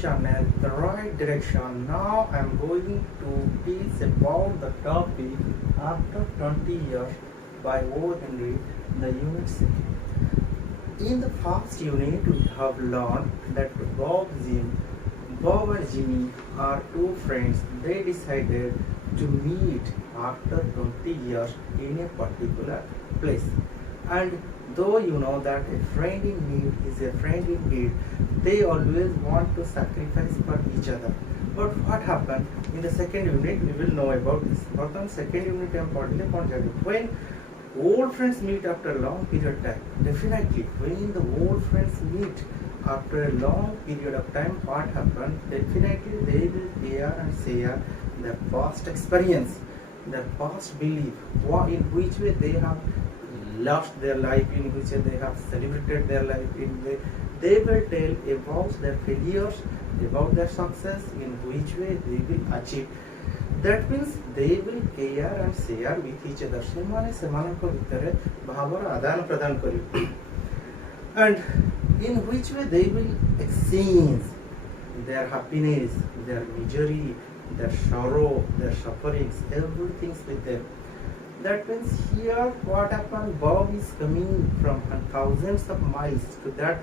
channel, The Right Direction. Now I am going to teach about the topic after 20 years by O. Henry, the UNIT-2. In the first unit, we have learned that Bob and Jimmy are two friends. They decided to meet after 20 years in a particular place. And though you know that a friend in need is a friend in need, they always want to sacrifice for each other. But what happened in the second unit, we will know about this. But on second unit, I am when old friends meet after a long period of time, definitely when the old friends meet after a long period of time, what happened? Definitely they will care and share their past experience, their past belief, in which way they have lost their life, in which they have celebrated their life, they will tell about their failures, about their success, in which way they will achieve. That means they will care and share with each other. And in which way they will exchange their happiness, their misery, their sorrow, their sufferings, everything with them. That means here what happened, Bob is coming from thousands of miles to that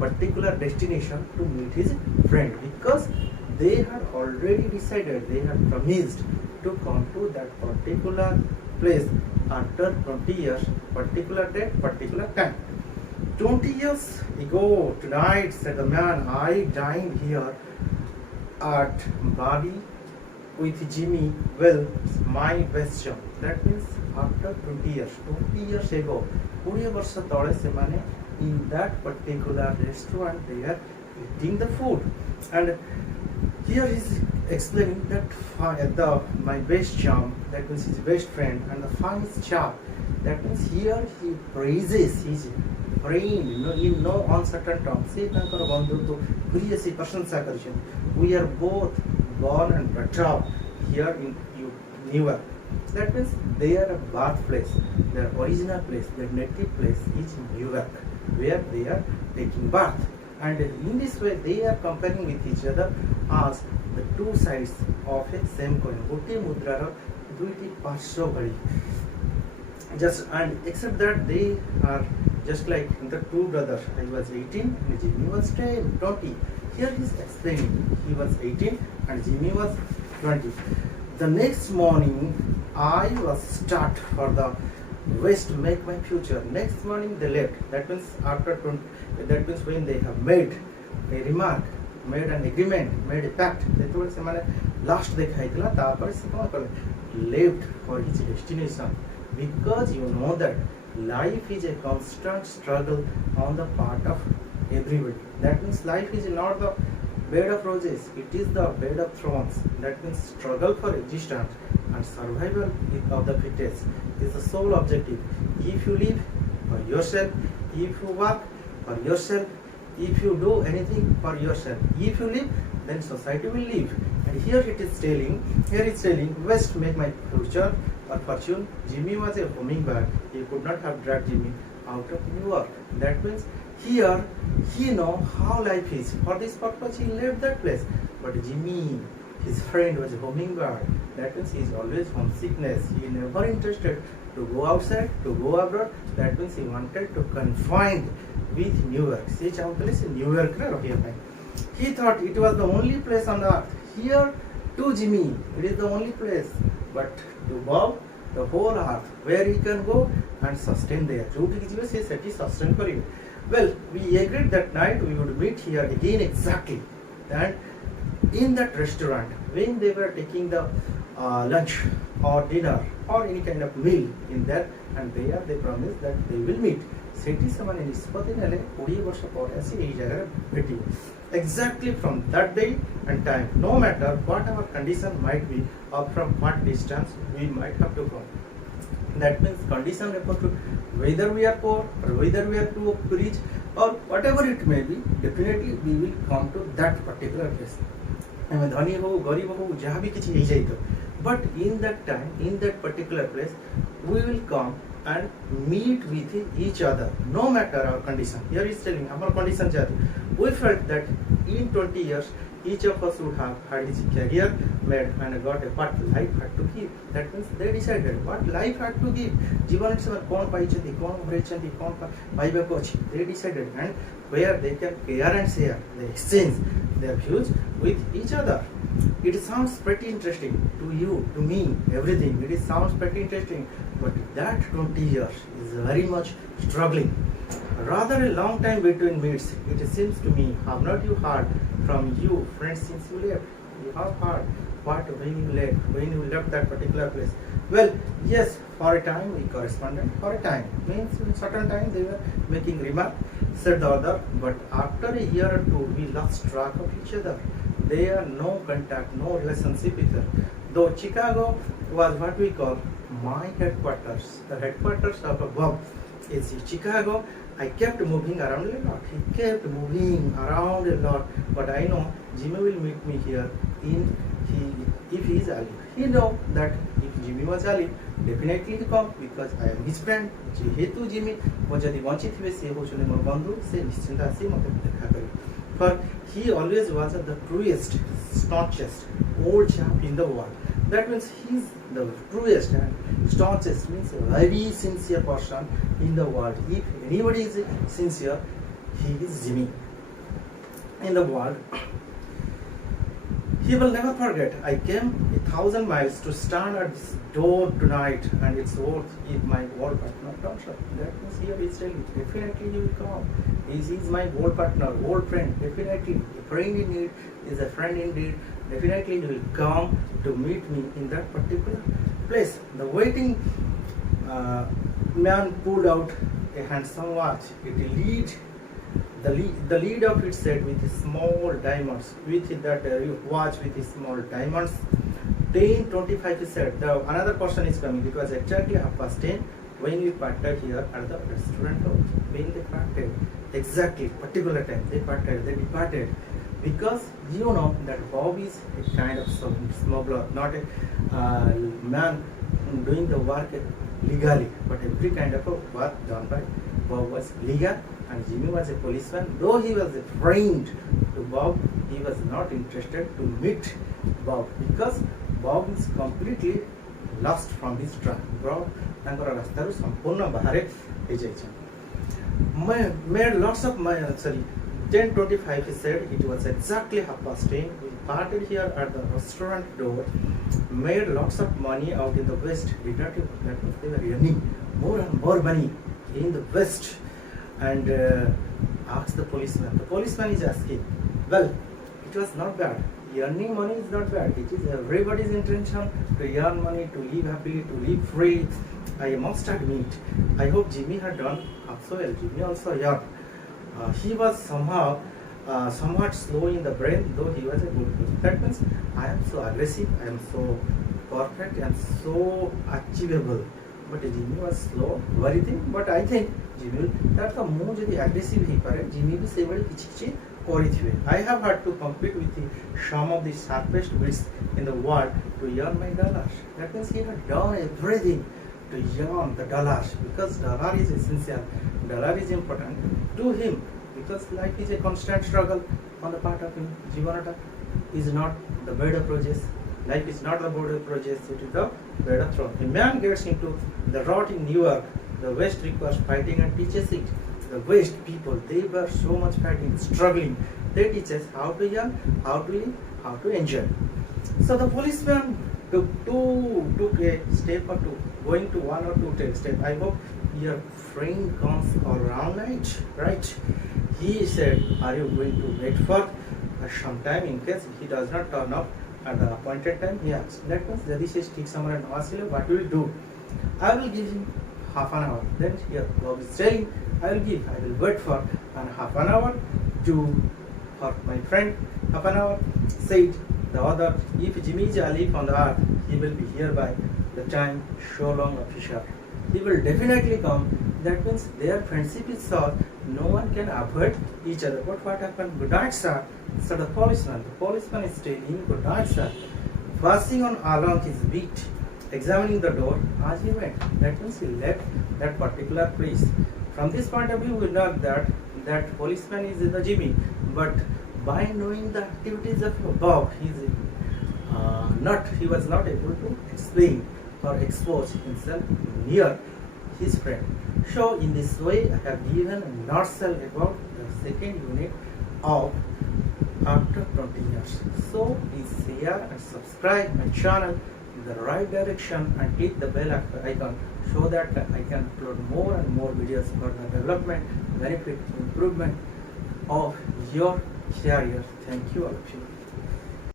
particular destination to meet his friend, because they had already decided, they had promised to come to that particular place after 20 years, particular date, particular time. 20 years ago tonight, said the man, I dined here at Bobby with Jimmy. Well, my best job. That means after 20 years ago, 20 ବର୍ଷ ତଳେ ସେମାନେ in that particular restaurant they are eating the food. And here he is explaining that my best chum, that means his best friend and the finest chap, that means here he praises his friend, in no uncertain terms. Se tankar bandhutva priyasi prasansa karishan. We are both born and brought up here in New York. That means their birthplace, their original place, their native place is New York, where they are taking birth. And in this way, they are comparing with each other as the two sides of a same coin. Gotiye mudrara duiti parsho bhari. Just and except that they are just like the two brothers. I was 18 and Jimmy was 20. Here he is explaining. He was 18 and Jimmy was 20. The next morning, I was start for the west to make my future. Next morning they left. That means after 20. That means when they have made a remark, made an agreement, made a pact. They told semane last dekha hitla. Tapare se kama kale left for his destination, because you know that life is a constant struggle on the part of everybody. That means life is not the bed of roses, it is the bed of thorns. That means struggle for existence and survival of the fittest is the sole objective. If you live for yourself, if you work for yourself, if you do anything for yourself, if you live, then society will live. And here it's telling, West make my future or fortune. Jimmy was a hummingbird. He could not have dragged Jimmy out of New York. That means here he know how life is. For this purpose he left that place. But Jimmy, his friend, was a hummingbird. That means he is always homesickness. He never interested to go outside, to go abroad. That means he wanted to confine with New York. See, New York. He thought it was the only place on the earth. Here to Jimmy, it is the only place. But to Bob, the whole earth, where he can go and sustain there. Well, we agreed that night we would meet here again exactly. And in that restaurant, when they were taking the lunch or dinner or any kind of meal in there, and there they promised that they will meet. Exactly from that day and time, no matter what our condition might be or from what distance we might have to come. That means condition refers to whether we are poor or whether we are too rich or whatever it may be, definitely we will come to that particular place. धनी हो गरीब हो जहाँ भी किसी नहीं जाइए, but in that time, in that particular place, we will come and meet with each other, no matter our condition. Here is telling our condition. We felt that in 20 years, each of us would have had his career made and got a what life had to give. That means they decided what life had to give. जीवन से कौन पाइचंती कौन भरेचंती कौन पाइबा को अच्छी. They decided and where they can care and share, they exchange their views with each other. It sounds pretty interesting to you, to me, everything. It sounds pretty interesting, but that 20 years is very much struggling. Rather a long time between meets. It seems to me. Have not you heard from you, friends, since you left? You have heard what when you left that particular place. Well, yes, for a time we corresponded. For a time means in certain time they were making remark, said the other. But after a year or two, we lost track of each other. There are no contact, no relationship with her. Though Chicago was what we call my headquarters, the headquarters of a Bob is in Chicago. I kept moving around a lot. He kept moving around a lot. But I know Jimmy will meet me here if he is alive. He know that if Jimmy was alive, definitely he come because I am his friend. जेहेतु Jimmy वो जदि वंचित हुए से होचुने मोर बंधु से निश्चिंत आसी मते देखा करी. For he always was the truest, staunchest old chap in the world. That means he is the truest and staunchest, means a very sincere person in the world. If anybody is sincere, he is Jimmy in the world. He will never forget. I came 1,000 miles to stand at this door tonight, and it's worth if my world partner comes up. That means here is telling definitely he will come. He is my world partner, old friend. Definitely, a friend in need is a friend indeed. Definitely he will come to meet me in that particular place. The waiting man pulled out a handsome watch. The lead of it said with small diamonds, with that watch with small diamonds. 10:25 he said. Another person is coming. It was exactly 10:30 when we parted here at the restaurant. When they parted, exactly particular time they departed. Because you know that Bob is a kind of smuggler, not a man doing the work legally, but every kind of work done by Bob was legal, and Jimmy was a policeman. Though he was a friend to Bob, he was not interested to meet Bob because Bob is completely lost from his track. Bob ତାଙ୍କର ରାସ୍ତାରୁ ସମ୍ପୂର୍ଣ୍ଣ ବାହାରେ ହେଇଯାଇଛନ୍ତି. Made lots of money. Sorry, 10:25 he said. It was exactly 10:30. We parted here at the restaurant door. Made lots of money out in the west. Did not you? That means they were earning more and more money in the west. And asked the policeman. The policeman is asking, well, it was not bad. Earning money is not bad. It is everybody's intention to earn money, to live happily, to live free. I must admit, I hope Jimmy had done also well. Jimmy also earned. He was somewhat slow in the brain, though he was a good person. That means I am so aggressive, I am so perfect and so achievable. But Jimmy was slow, very thing. But I think Jimmy that the more aggressive he pare, Jimmy भी सेवड़ी किछि कोरिथिवे. I have had to compete with some of the sharpest wits in the world to earn my dollars. That means he had done everything to earn the dollars because dollar is essential. Dollar is important to him because life is a constant struggle on the part of him. Jivanata is not the bed of roses. Life is not the bed of roses, it is the bed of thorns. A man gets into the rot in New York. The West requires fighting and teaches it. The West people, they were so much fighting, struggling. They teach us how to earn, how to live, how to enjoy. So the policeman took a step or two, going to one or two steps. I hope your friend comes around night, right? He said, are you going to wait for some time in case he does not turn up at the appointed time? He asked. That means Daddy says, take someone and ask him, what will you do? I will give him half an hour. Then here Bob is saying, I will wait for half an hour for my friend. Half an hour. Said the other, if Jimmy is alive on the earth, he will be here by the time so long official. He will definitely come. That means their friendship is such, no one can avoid each other. But what happened? Good night, sir. So the policeman is telling, good night, sir. Passing on along his beat, examining the door as he went. That means he left that particular place. From this point of view, we know that policeman is the Jimmy, but by knowing the activities of above, he was not able to explain or expose himself near his friend. So in this way, I have given a nutshell about the second unit of after 20 years. So please share and subscribe my channel in the right direction and hit the bell icon so that I can upload more and more videos for the development, benefit, improvement of your career. Thank you all of you.